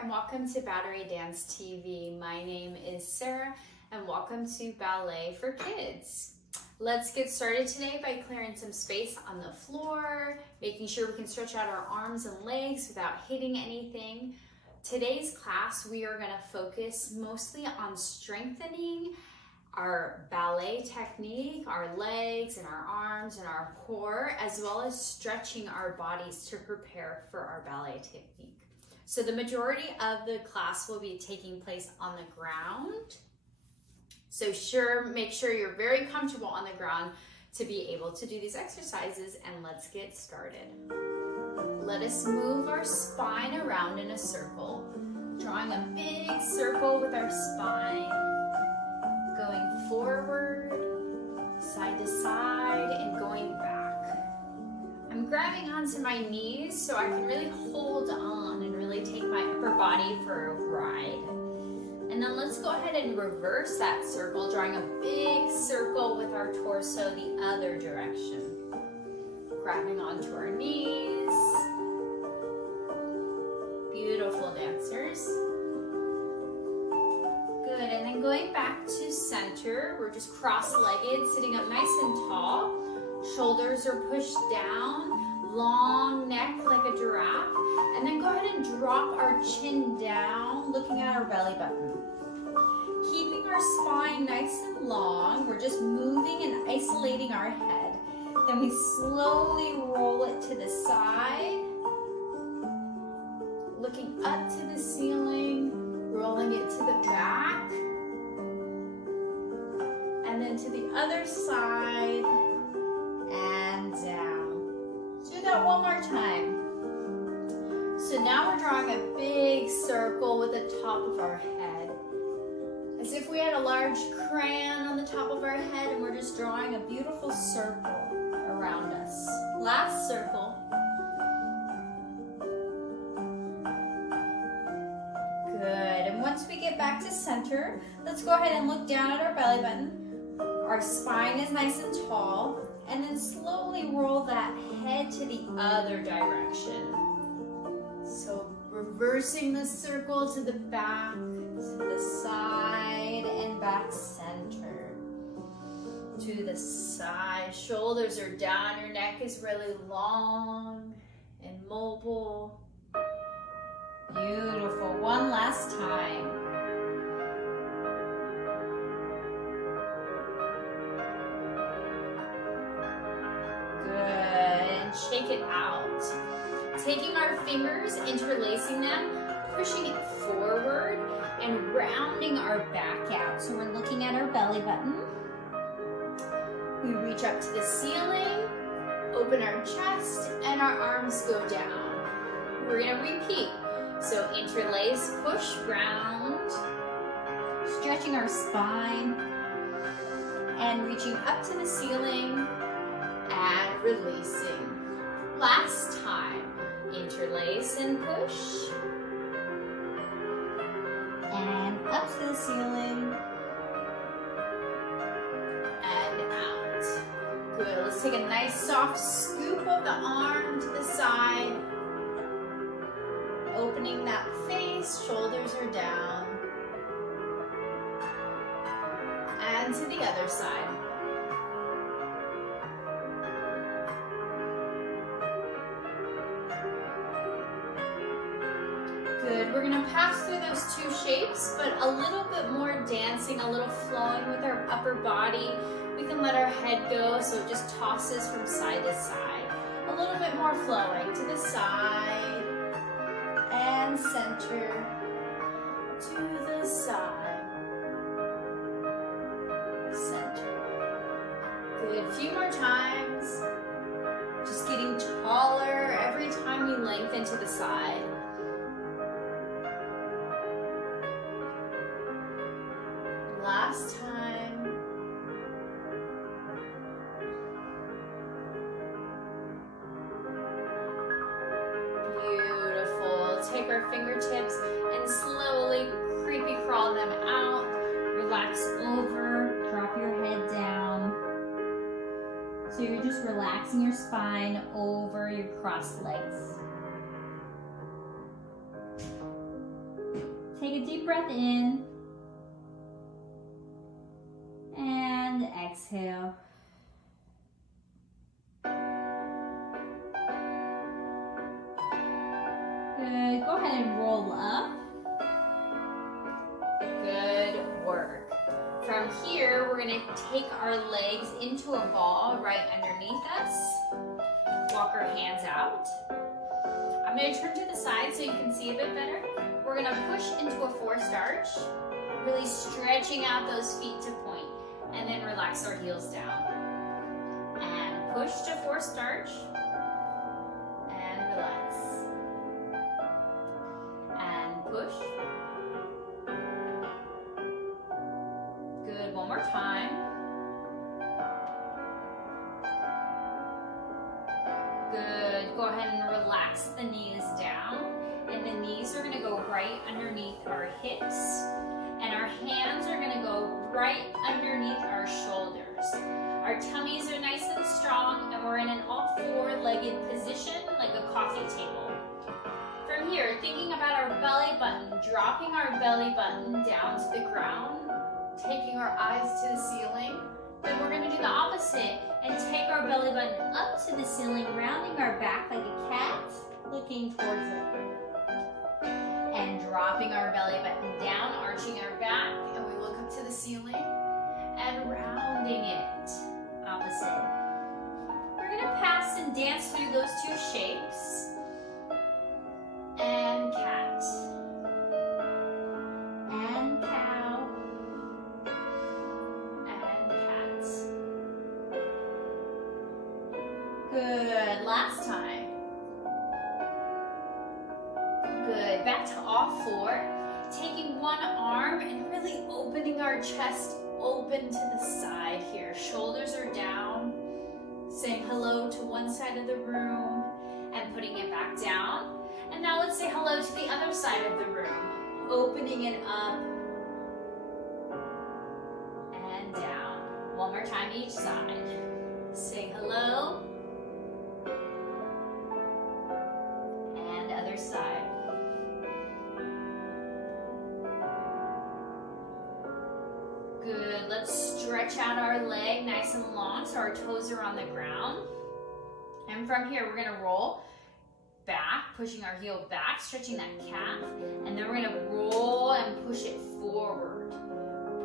and welcome to Battery Dance TV. My name is Sarah and welcome to Ballet for Kids. Let's get started today by clearing some space on the floor, making sure we can stretch out our arms and legs without hitting anything. Today's class, we are going to focus mostly on strengthening our ballet technique, our legs and our arms and our core, as well as stretching our bodies to prepare for our ballet technique. So the majority of the class will be taking place on the ground. So make sure you're very comfortable on the ground to be able to do these exercises, and let's get started. Let us move our spine around in a circle, drawing a big circle with our spine, going forward, side to side, and going back. I'm grabbing onto my knees so I can really hold on and really take my upper body for a ride. And then let's go ahead and reverse that circle, drawing a big circle with our torso the other direction. Grabbing onto our knees. Beautiful dancers. Good, and then going back to center, we're just cross-legged, sitting up nice and tall. Shoulders are pushed down, long neck like a giraffe. And then go ahead and drop our chin down, looking at our belly button. Keeping our spine nice and long, we're just moving and isolating our head. Then we slowly roll it to the side, looking up to the ceiling, rolling it to the back, and then to the other side, and down. Let's do that one more time. So now we're drawing a big circle with the top of our head, as if we had a large crayon on the top of our head, and we're just drawing a beautiful circle around us. Last circle. Good, and once we get back to center, let's go ahead and look down at our belly button. Our spine is nice and tall, and then slowly roll that head to the other direction. So reversing the circle to the back, to the side, and back center. To the side, shoulders are down, your neck is really long and mobile. Beautiful, one last time. Good, and shake it out. Taking our fingers, interlacing them, pushing it forward, and rounding our back out. So we're looking at our belly button. We reach up to the ceiling, open our chest, and our arms go down. We're gonna repeat. So interlace, push, round, stretching our spine, and reaching up to the ceiling, and releasing. Last time, interlace and push, and up to the ceiling, and out. Good, let's take a nice soft scoop of the arm to the side, opening that face, shoulders are down, and to the other side. Good, we're gonna pass through those two shapes, but a little bit more dancing, a little flowing with our upper body. We can let our head go so it just tosses from side to side. A little bit more flowing to the side and center, to the side, center. Good, a few more times. Just getting taller every time we lengthen to the side. Last time. Beautiful. Take our fingertips and slowly creepy crawl them out. Relax over, drop your head down. So you're just relaxing your spine over your crossed legs. Take a deep breath in. And exhale. Good. Go ahead and roll up. Good work. From here, we're going to take our legs into a ball right underneath us. Walk our hands out. I'm going to turn to the side so you can see a bit better. We're going to push into a forced arch, really stretching out those feet to point, and then relax our heels down. And push to forced arch, and relax. And push. Good, one more time. Good, go ahead and relax the knees down. And the knees are gonna go right underneath our hips. And our hands are gonna go right underneath our shoulders. Our tummies are nice and strong, and we're in an all four-legged position like a coffee table. From here, thinking about our belly button, dropping our belly button down to the ground, taking our eyes to the ceiling. Then we're going to do the opposite and take our belly button up to the ceiling, rounding our back like a cat, looking towards it. And dropping our belly button down, arching our back, and we look up to the ceiling and rounding it. Opposite. We're going to pass and dance through those two shapes. And cat. And cow. And cat. Good. Last time. Good. Back to all four. Taking one arm and really opening our chest open to the side here. Shoulders are down. Saying hello to one side of the room and putting it back down. And now let's say hello to the other side of the room. Opening it up and down. One more time each side. Say hello. And other side. Good. Let's stretch out our leg nice and long so our toes are on the ground. And from here, we're going to roll back, pushing our heel back, stretching that calf, and then we're going to roll and push it forward.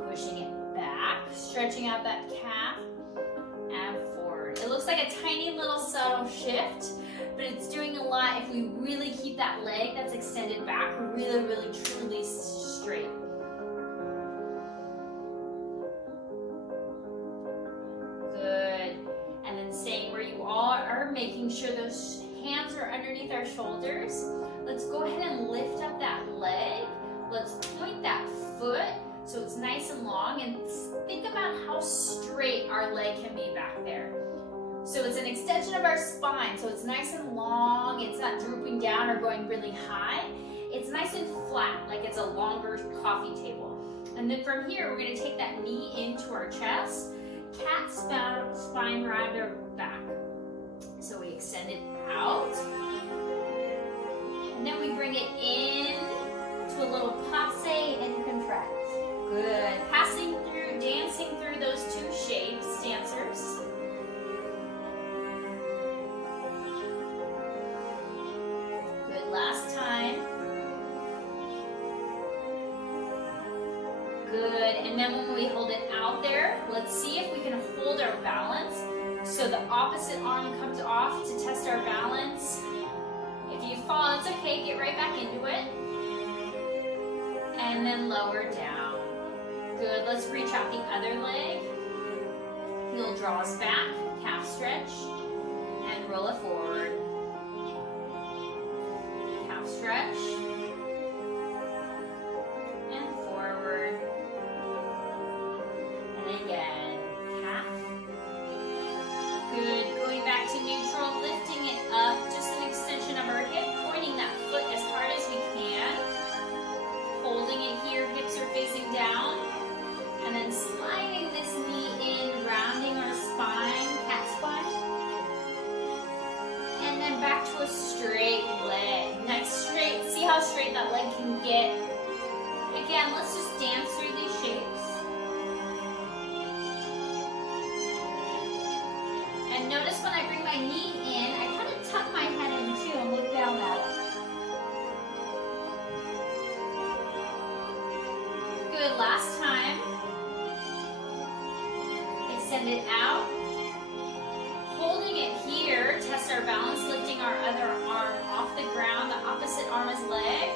Pushing it back, stretching out that calf, and forward. It looks like a tiny little subtle shift, but it's doing a lot if we really keep that leg that's extended back really, really, truly straight. Good. And then staying where you are, making sure those hands are underneath our shoulders. Let's go ahead and lift up that leg. Let's point that foot so it's nice and long, and think about how straight our leg can be back there. So it's an extension of our spine, so it's nice and long. It's not drooping down or going really high. It's nice and flat, like it's a longer coffee table. And then from here, we're going to take that knee into our chest. Cat spine right our back. So we extend it out. And then we bring it in to a little passe and contract. Good. Passing through, dancing through those two shapes, dancers. Good. Last time. Good. And then when we hold it out there, let's see if we can hold our balance. So the opposite arm comes off to test our balance. If you fall, it's okay. Get right back into it. And then lower down. Good. Let's reach out the other leg. Heel draws back, calf stretch, and roll it forward. Calf stretch, and forward. And again, calf. Good. Going back to neutral, lifting it up, just an extension of our hip, pointing that foot as hard as we can. Holding it here, hips are facing down. And then sliding this knee in, rounding our spine, cat spine. And then back to a straight leg. Nice straight, see how straight that leg can get. again, let's just dance through these shapes. And notice when I bring my knee in, I kind of tuck my head in too and look down at it. Good, last time. Extend it out. Holding it here, test our balance, lifting our other arm off the ground, the opposite arm is leg.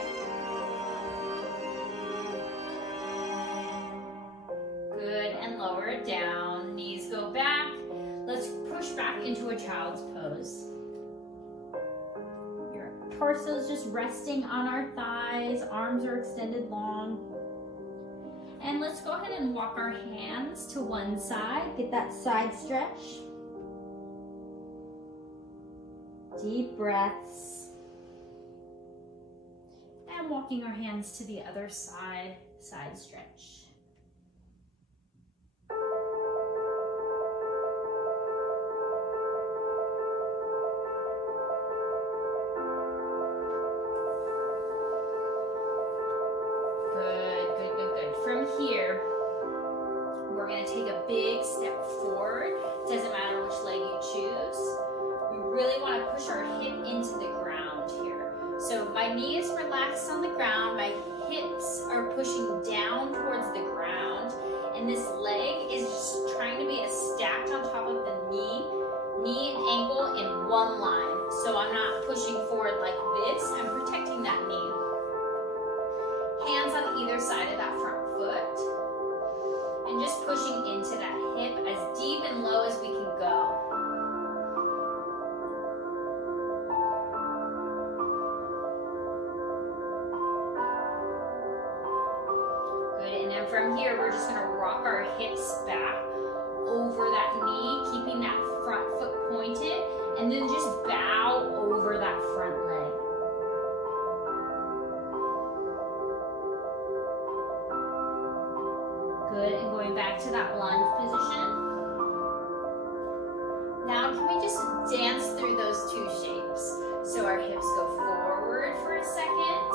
Good, and lower it down, knees go back. Let's push back into a child's pose. Your torso is just resting on our thighs, arms are extended long. And let's go ahead and walk our hands to one side, get that side stretch. Deep breaths. And walking our hands to the other side, side stretch. From here, we're going to take a big step forward. Doesn't matter which leg you choose. We really want to push our hip into the ground here. So my knee is relaxed on the ground, my hips are pushing down towards the ground, and this leg is just trying to be as stacked on top of the knee and ankle in one line. So I'm not pushing forward like this, I'm protecting that knee. Hands on either side of that front foot, and just pushing into that hip as deep and low as we can go. Good, and then from here we're just going to rock our hips back over that knee, keeping that front foot pointed, and then just bow over that front leg. Good, and going back to that lunge position. Now can we just dance through those two shapes? So our hips go forward for a second,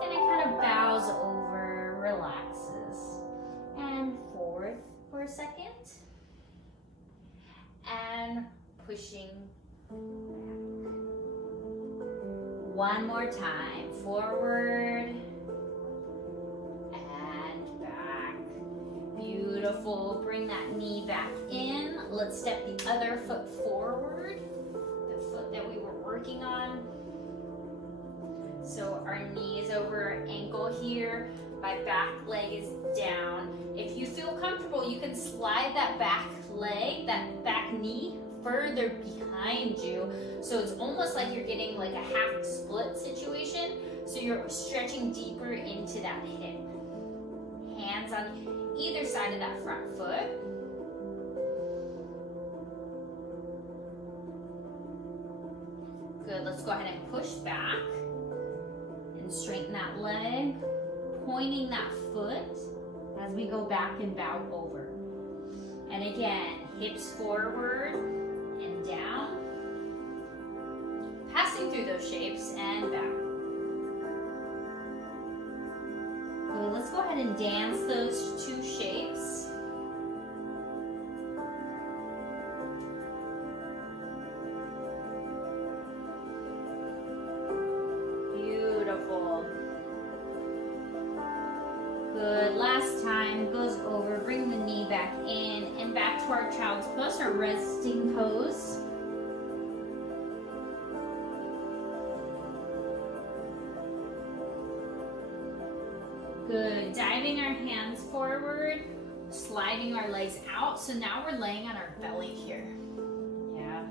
then it kind of bows over, relaxes, and forward for a second, and pushing back. One more time, forward, beautiful. Bring that knee back in. Let's step the other foot forward, the foot that we were working on. So our knee is over our ankle here. My back leg is down. If you feel comfortable, you can slide that back leg, that back knee further behind you. So it's almost like you're getting like a half split situation. So you're stretching deeper into that hip. Hands on either side of that front foot. Good, let's go ahead and push back and straighten that leg, pointing that foot as we go back and bow over. And again, hips forward and down, passing through those shapes and back. Good, let's go ahead and dance those two shapes. Beautiful. Good, last time, goes over, bring the knee back in and back to our child's pose, our resting pose. Good, diving our hands forward, sliding our legs out. So now we're laying on our belly here. Yeah.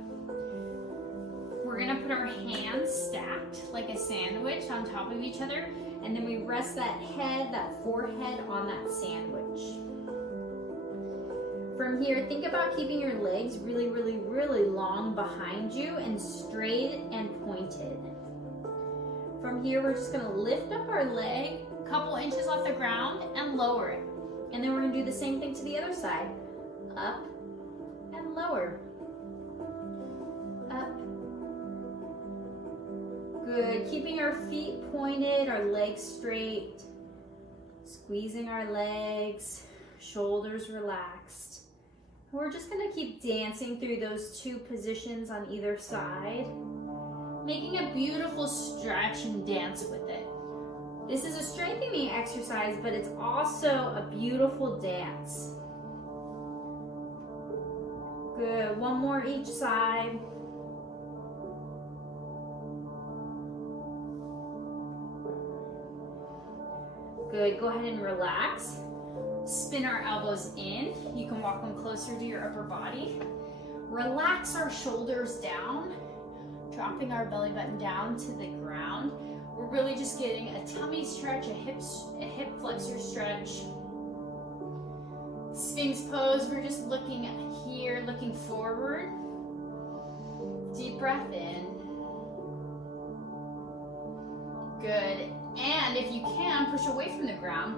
We're gonna put our hands stacked like a sandwich on top of each other, and then we rest that head, that forehead on that sandwich. From here, think about keeping your legs really, really, really long behind you and straight and pointed. From here, we're just gonna lift up our leg a couple inches off the ground and lower it. And then we're gonna do the same thing to the other side. Up and lower. Up. Good, keeping our feet pointed, our legs straight. Squeezing our legs, shoulders relaxed. We're just gonna keep dancing through those two positions on either side, making a beautiful stretch and dance with it. This is a strengthening exercise, but it's also a beautiful dance. Good, one more each side. Good, go ahead and relax. Spin our elbows in. You can walk them closer to your upper body. Relax our shoulders down, dropping our belly button down to the ground. We're really just getting a tummy stretch, a hip flexor stretch. Sphinx pose, we're just looking here, looking forward. Deep breath in. Good. And if you can, push away from the ground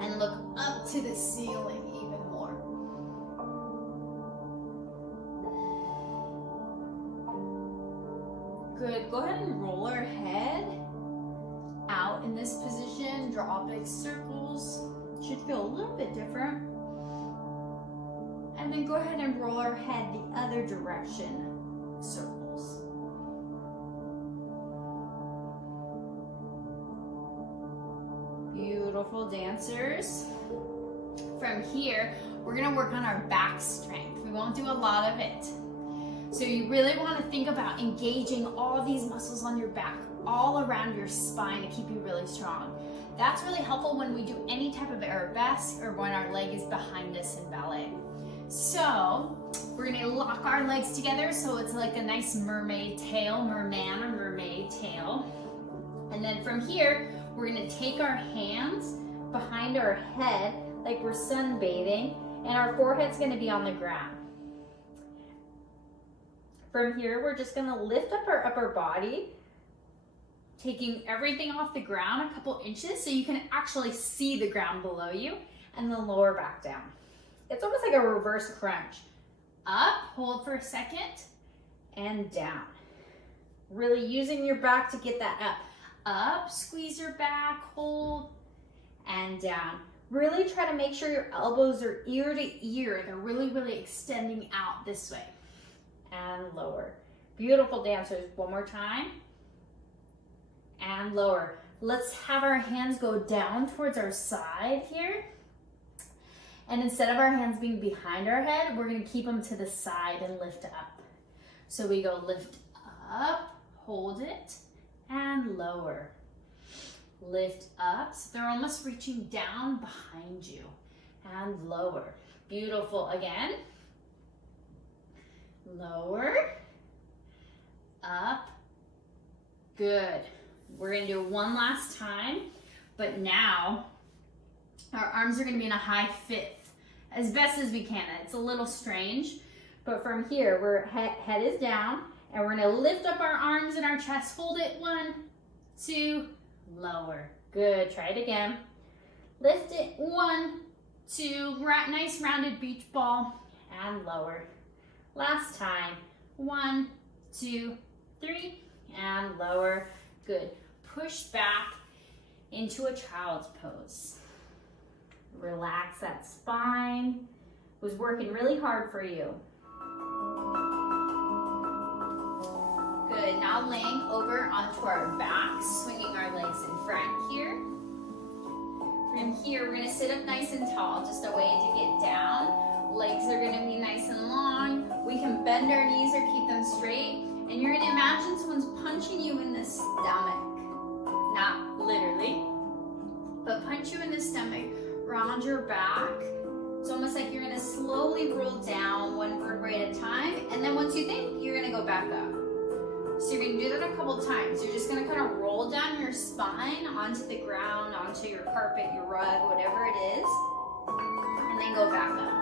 and look up to the ceiling even more. Good. Go ahead and roll our head out in this position. Draw big circles. Should feel a little bit different. And then go ahead and roll our head the other direction. Circles. Beautiful dancers. From here, we're gonna work on our back strength. We won't do a lot of it. So you really wanna think about engaging all these muscles on your back, all around your spine to keep you really strong. That's really helpful when we do any type of arabesque or when our leg is behind us in ballet. So we're gonna lock our legs together so it's like a nice mermaid tail, merman or mermaid tail. And then from here, we're gonna take our hands behind our head like we're sunbathing, and our forehead's gonna be on the ground. From here, we're just gonna lift up our upper body, taking everything off the ground a couple inches so you can actually see the ground below you, and then lower back down. It's almost like a reverse crunch. Up, hold for a second, and down. Really using your back to get that up. Up, squeeze your back, hold, and down. Really try to make sure your elbows are ear to ear. They're really, really extending out this way. And lower. Beautiful dancers. One more time. And lower. Let's have our hands go down towards our side here. And instead of our hands being behind our head, we're gonna keep them to the side and lift up. So we go lift up, hold it, and lower. Lift up, so they're almost reaching down behind you, and lower. Beautiful, again. Lower, up, good. We're gonna do it one last time, but now our arms are gonna be in a high fifth, as best as we can. It's a little strange, but from here, head is down, and we're gonna lift up our arms and our chest, hold it, 1, 2, lower. Good, try it again. Lift it, 1, 2, nice rounded beach ball, and lower. Last time, 1, 2, 3, and lower. Good. Push back into a child's pose. Relax that spine. It was working really hard for you. Good, now laying over onto our back, swinging our legs in front here. From here, we're gonna sit up nice and tall, just a way to get down. Legs are gonna be nice and long. We can bend our knees or keep them straight. And you're gonna imagine someone's punching you in the stomach. Not literally, but punch you in the stomach, round your back. It's almost like you're gonna slowly roll down one vertebrae at a time, and then once you think, you're gonna go back up. So you're gonna do that a couple times. You're just gonna kind of roll down your spine onto the ground, onto your carpet, your rug, whatever it is, and then go back up.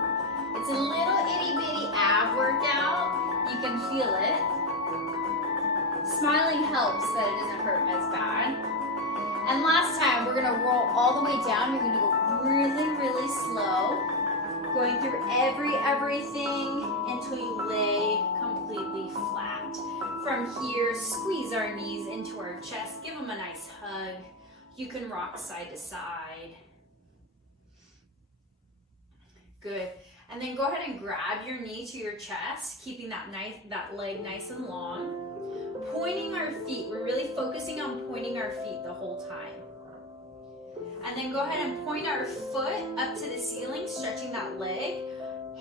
It's a little itty bitty ab workout. You can feel it. Smiling helps that it doesn't hurt as bad. And last time, we're gonna roll all the way down. You're gonna go really, really slow, going through everything until you lay completely flat. From here, squeeze our knees into our chest. Give them a nice hug. You can rock side to side. Good. And then go ahead and grab your knee to your chest, keeping that leg nice and long. Pointing our feet. We're really focusing on pointing our feet the whole time. And then go ahead and point our foot up to the ceiling, stretching that leg.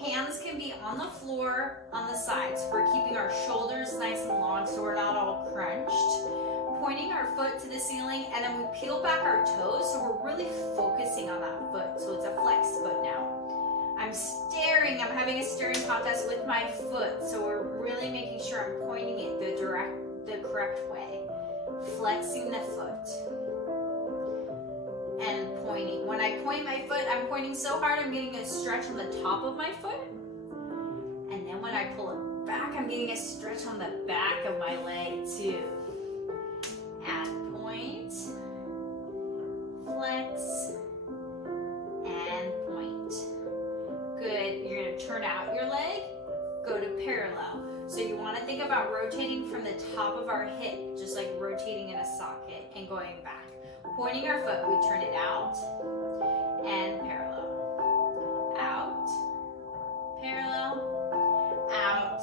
Hands can be on the floor, on the sides. We're keeping our shoulders nice and long so we're not all crunched. Pointing our foot to the ceiling, and then we peel back our toes, so we're really focusing on that foot. So it's a flexed foot now. I'm having a staring contest with my foot, so we're really making sure I'm pointing it the correct way. Flexing the foot. And pointing. When I point my foot, I'm pointing so hard I'm getting a stretch on the top of my foot. And then when I pull it back, I'm getting a stretch on the back of my leg too. And point, flex, and point. Good. You're going to turn out your leg, go to parallel. So you want to think about rotating from the top of our hip, just like rotating in a socket and going back. Pointing our foot, we turn it out and parallel. Out, parallel, out,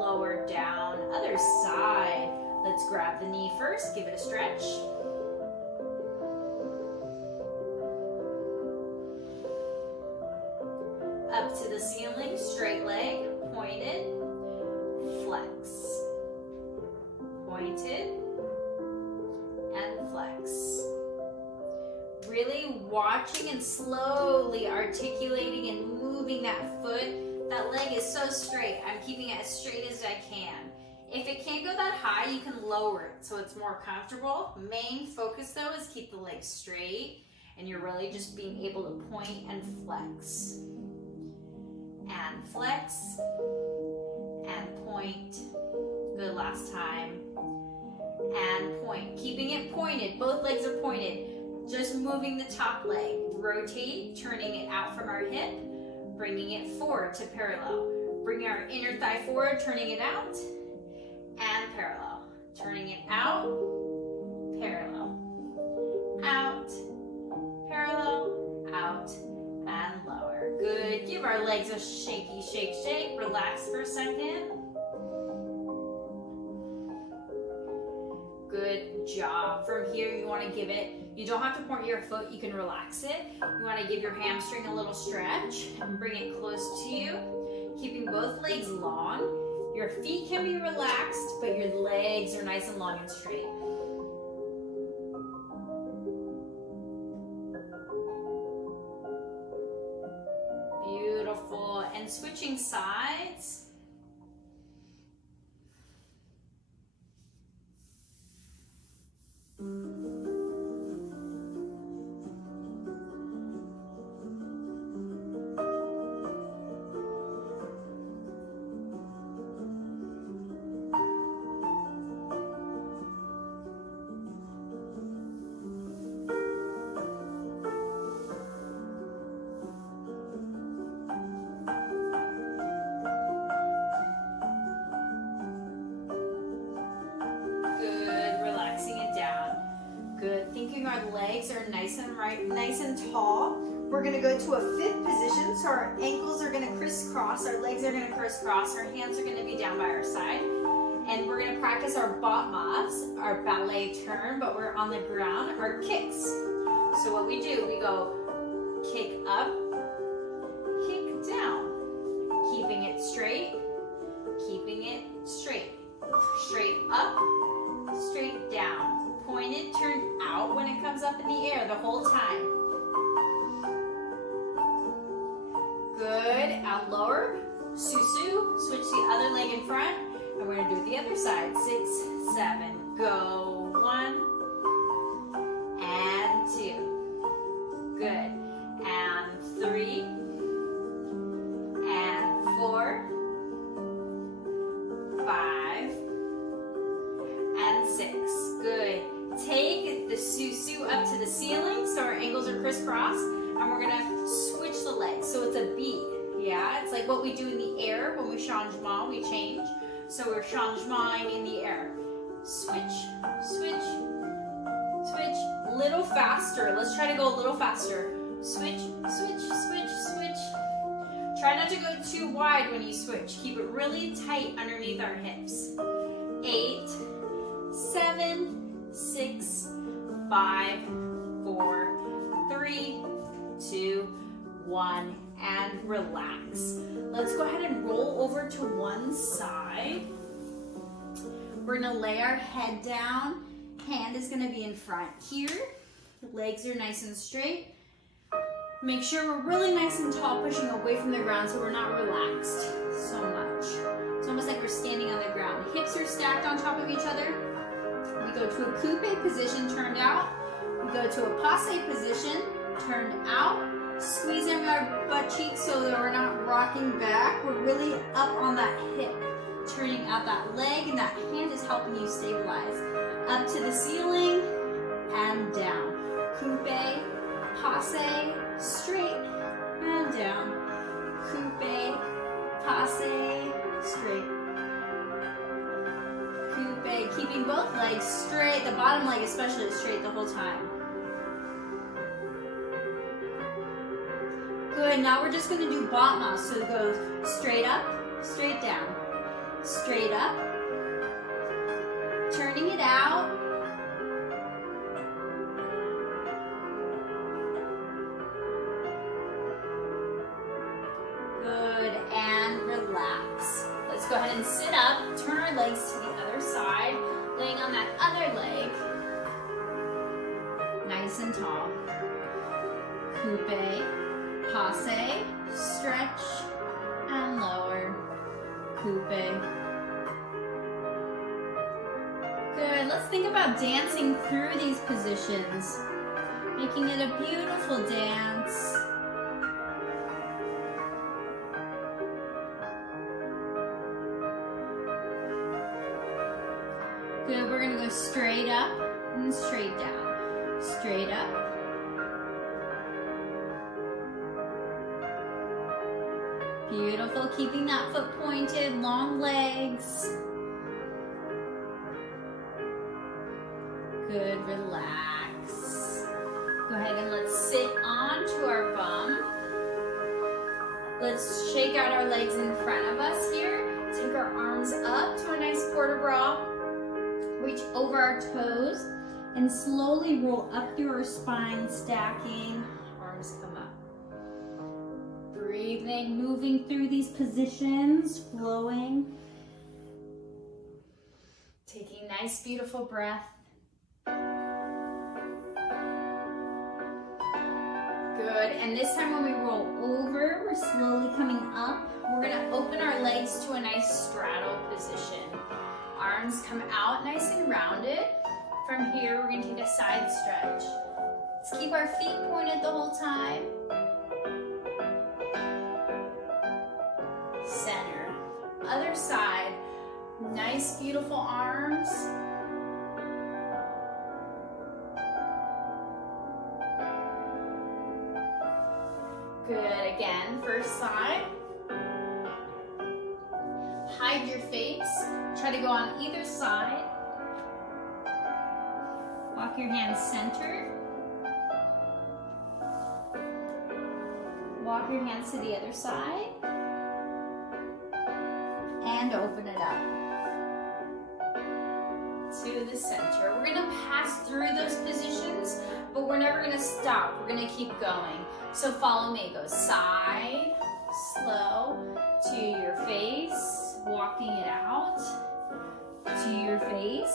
lower, down, other side. Let's grab the knee first, give it a stretch. Up to the ceiling, straight leg, pointed, flex, pointed, and flex. Really watching and slowly articulating and moving that foot. That leg is so straight. I'm keeping it as straight as I can. If it can't go that high, you can lower it so it's more comfortable. Main focus though is keep the leg straight, and you're really just being able to point and flex. And flex, and point. Good, last time. And point, keeping it pointed. Both legs are pointed. Just moving the top leg. Rotate, turning it out from our hip, bringing it forward to parallel. Bringing our inner thigh forward, turning it out, and parallel. Turning it out, parallel. Out, parallel, out, and lower. Good. Give our legs a shaky shake, shake. Relax for a second. Good job. From here, you want to give it, you don't have to point your foot, you can relax it. You want to give your hamstring a little stretch and bring it close to you. Keeping both legs long. Your feet can be relaxed, but your legs are nice and long and straight. Beautiful. And switching sides. Our legs are nice and right, nice and tall. We're gonna go to a fifth position. So our ankles are gonna crisscross, our legs are gonna crisscross, our hands are gonna be down by our side. And we're gonna practice our battements, our ballet turn, but we're on the ground, our kicks. So what we do, we go kick up, kick down, keeping it straight, keeping it straight. Straight up, straight down. Pointed, turn out when it comes up in the air the whole time. Good, out lower, susu, switch the other leg in front, and we're gonna do it the other side. 6, 7, go, 1, and 2. Good, and 3, and 4, 5, and 6. Good. Take the susu up to the ceiling so our ankles are crisscrossed, and we're gonna switch the legs so it's a beat. Yeah, it's like what we do in the air when we changement, we change. So we're changementing in the air. Switch, switch, switch. Little faster. Let's try to go a little faster. Switch, switch, switch, switch. Try not to go too wide when you switch. Keep it really tight underneath our hips. 8, 7, 6, 5, 4, 3, 2, 1, and relax. Let's go ahead and roll over to one side. We're gonna lay our head down. Hand is gonna be in front here. Legs are nice and straight. Make sure we're really nice and tall, pushing away from the ground so we're not relaxed so much. It's almost like we're standing on the ground. Hips are stacked on top of each other. We go to a coupe position, turned out. We go to a passe position, turned out. Squeezing our butt cheeks so that we're not rocking back. We're really up on that hip. Turning out that leg, and that hand is helping you stabilize. Up to the ceiling and down. Coupe, passe, straight, and down. Coupe, passe, straight. Coupe, keeping both legs straight, the bottom leg especially straight the whole time. Good, now we're just gonna do battement. So go straight up, straight down, straight up, turning it out. Good, and relax. Let's go ahead and sit up, turn our legs to the other side, laying on that other leg. Nice and tall. Coupe, passe, stretch, and lower. Coupe. Good, let's think about dancing through these positions, making it a beautiful dance. Good, we're gonna go straight up and straight down. Straight up. Beautiful, keeping that foot pointed, long legs. Good, relax. Go ahead and let's sit onto our bum. Let's shake out our legs in front of us here. Take our arms up to a nice port de bras. Reach over our toes and slowly roll up through our spine, stacking. Arms come up. Breathing, moving through these positions, flowing. Taking nice, beautiful breath. Good, and this time when we roll over, we're slowly coming up. We're gonna open our legs to a nice straddle position. Arms come out nice and rounded. From here, we're gonna take a side stretch. Let's keep our feet pointed the whole time. Center. Other side. Nice, beautiful arms. Good, again, first side. Hide your face. Try to go on either side. Walk your hands centered. Walk your hands to the other side. And open it up to the center. We're gonna pass through those positions, but we're never gonna stop. We're gonna keep going. So follow me. Go side, slow, to your face, walking it out, to your face,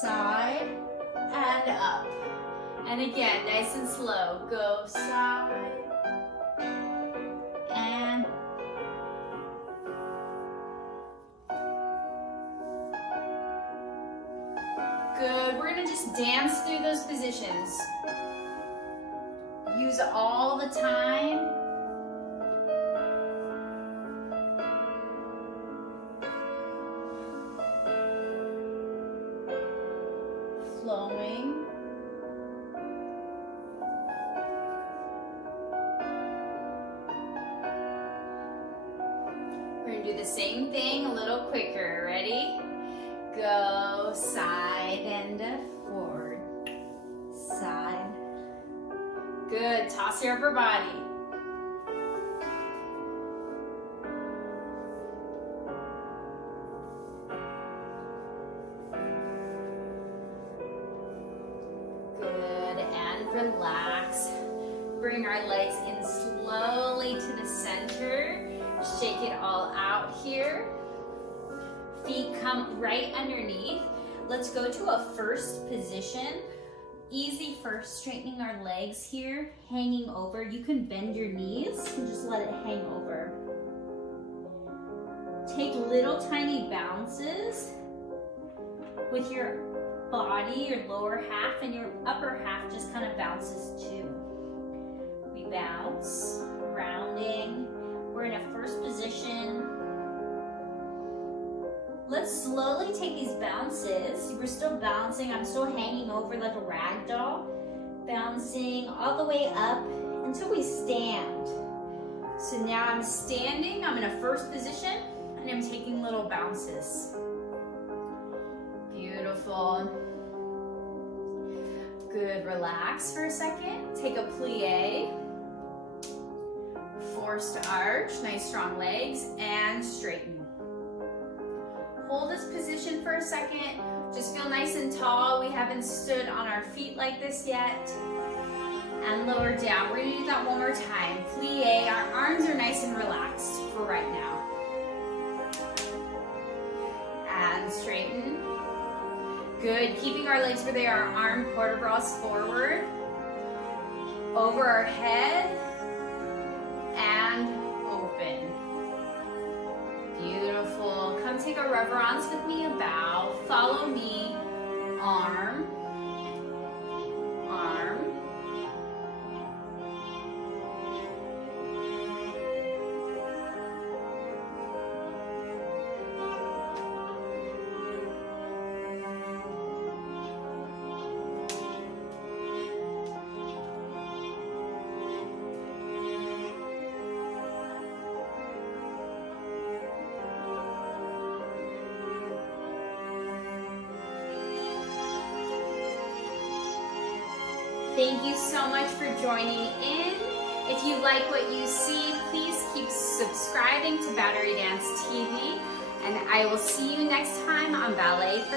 side, and up. And again, nice and slow. Go side, and good. We're gonna just dance through those positions. Use it all the time. Flowing. We're gonna do the same thing a little quicker. Ready? Go side and forward. Side. Good. Toss your upper body. Relax. Bring our legs in slowly to the center. Shake it all out here. Feet come right underneath. Let's go to a first position. Easy first, straightening our legs here, hanging over. You can bend your knees and just let it hang over. Take little tiny bounces with your body, your lower half, and your upper half just kind of bounces too. We bounce, rounding. We're in a first position. Let's slowly take these bounces. We're still bouncing. I'm still hanging over like a rag doll. Bouncing all the way up until we stand. So now I'm standing. I'm in a first position and I'm taking little bounces. Beautiful. Good. Relax for a second. Take a plie. Forced arch. Nice strong legs and straighten. Hold this position for a second. Just feel nice and tall. We haven't stood on our feet like this yet. And lower down. We're gonna do that one more time. Plie. Our arms are nice and relaxed for right now. And straighten. Good. Keeping our legs where they are. Arm quarter bras forward. Over our head. And open. Beautiful. Come take a reverence with me, a bow. Follow me. Arm. Arm. Thank you so much for joining in. If you like what you see, please keep subscribing to Battery Dance TV, and I will see you next time on Ballet for